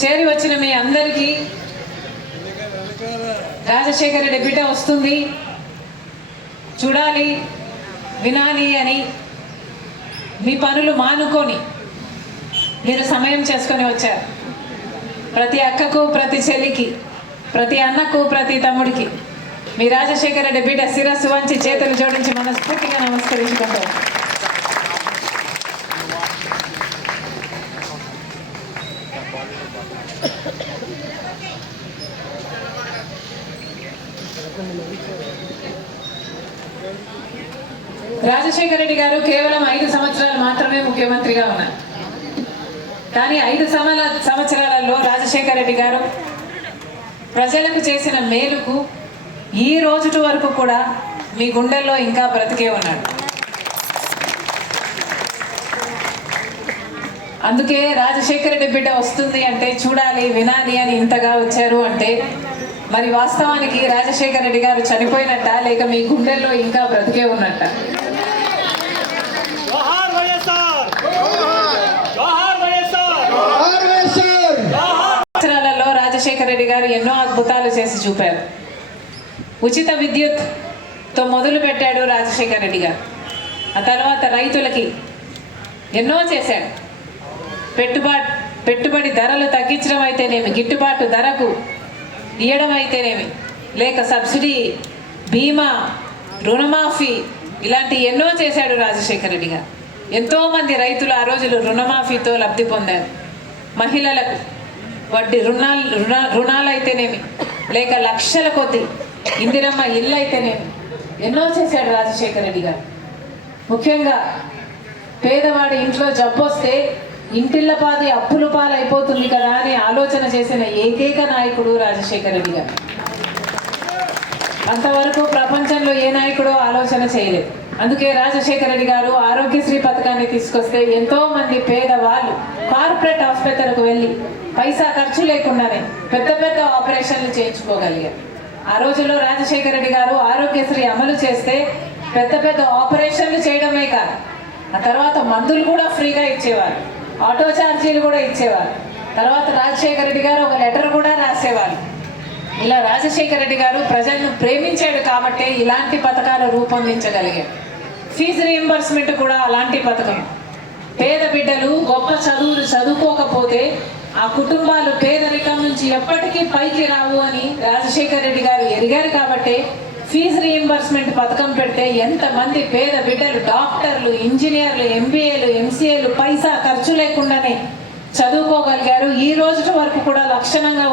చేరి వచ్చిన మీ అందరికీ రాజశేఖర రెడ్డి బిడ్డ వస్తుంది చూడాలి వినాలి అని మీ పనులు మానుకొని మీరు సమయం చేసుకొని వచ్చారు. ప్రతి అక్కకు, ప్రతి చెల్లికి, ప్రతి అన్నకు, ప్రతి తమ్ముడికి మీ రాజశేఖర రెడ్డి బిడ్డ శిరస్సు వంచి చేతులు జోడించి మనస్ఫూర్తిగా నమస్కరించుకుంటారు. రాజశేఖర రెడ్డి గారు కేవలం 5 సంవత్సరాలు మాత్రమే ముఖ్యమంత్రిగా ఉన్నారు. కానీ 5 సంవత్సరాలలో రాజశేఖర రెడ్డి గారు ప్రజలకు చేసిన మేలుకు ఈ రోజు వరకు కూడా మీ గుండెల్లో ఇంకా బ్రతికే ఉన్నాడు. అందుకే రాజశేఖర రెడ్డి బిడ్డ వస్తుంది అంటే చూడాలి వినాలి అని ఇంతగా వచ్చారు అంటే మరి వాస్తవానికి రాజశేఖర రెడ్డి గారు చనిపోయినట్ట లేక మీ గుండెల్లో ఇంకా బ్రతికే ఉన్నట్ట? సంవత్సరాలలో రాజశేఖర రెడ్డి గారు ఎన్నో అద్భుతాలు చేసి చూపారు. ఉచిత విద్యుత్తో మొదలు పెట్టాడు రాజశేఖర రెడ్డి గారు. ఆ తర్వాత రైతులకి ఎన్నో చేశాడు. పెట్టుబడి ధరలు తగ్గించడం అయితేనేమి, గిట్టుబాటు ధరకు ఇవ్వడం అయితేనేమి, లేక సబ్సిడీ, బీమా, రుణమాఫీ ఇలాంటి ఎన్నో చేశాడు రాజశేఖర రెడ్డి గారు. ఎంతోమంది రైతులు ఆ రోజులు రుణమాఫీతో లబ్ధి పొందారు. మహిళలకు వడ్డీ రుణాలు అయితేనేమి, లేక లక్షల కొద్ది ఇందిరమ్మ ఇల్లు అయితేనేమి ఎన్నో చేశాడు రాజశేఖర రెడ్డి గారు. ముఖ్యంగా పేదవాడి ఇంట్లో జబ్బొస్తే ఇంటిల్లపాది అప్పుల పాలు అయిపోతుంది కదా అని ఆలోచన చేసిన ఏకైక నాయకుడు రాజశేఖర రెడ్డి గారు. అంతవరకు ప్రపంచంలో ఏ నాయకుడో ఆలోచన చేయలేదు. అందుకే రాజశేఖర రెడ్డి గారు ఆరోగ్యశ్రీ పథకాన్ని తీసుకొస్తే ఎంతో మంది పేదవాళ్ళు కార్పొరేట్ ఆసుపత్రులకు వెళ్ళి పైసా ఖర్చు లేకుండానే పెద్ద పెద్ద ఆపరేషన్లు చేయించుకోగలిగారు. ఆ రోజుల్లో రాజశేఖర రెడ్డి గారు ఆరోగ్యశ్రీ అమలు చేస్తే పెద్ద పెద్ద ఆపరేషన్లు చేయడమే కాదు, ఆ తర్వాత మందులు కూడా ఫ్రీగా ఇచ్చేవారు, ఆటో ఛార్జీలు కూడా ఇచ్చేవారు. తర్వాత రాజశేఖర రెడ్డి గారు ఒక లెటర్ కూడా రాసేవారు. ఇలా రాజశేఖర రెడ్డి గారు ప్రజలను ప్రేమించాడు కాబట్టే ఇలాంటి పథకాలు రూపొందించగలిగాడు. ఫీజు రీయింబర్స్మెంట్ కూడా అలాంటి పథకం. పేద బిడ్డలు గొప్ప చదువులు చదువుకోకపోతే ఆ కుటుంబాలు పేదరికం నుంచి ఎప్పటికీ పైకి రావు అని రాజశేఖర రెడ్డి గారు ఎరిగారు కాబట్టి ఫీజు రీయింబర్స్మెంట్ పథకం పెడితే ఎంతమంది పేద బిడ్డలు డాక్టర్లు, ఇంజనీర్లు, ఎంబీఏలు, ఎంసీఏలు పైసా ఖర్చు లేకుండానే చదువుకోగలిగారు. ఈ రోజు వరకు కూడా లక్షణంగా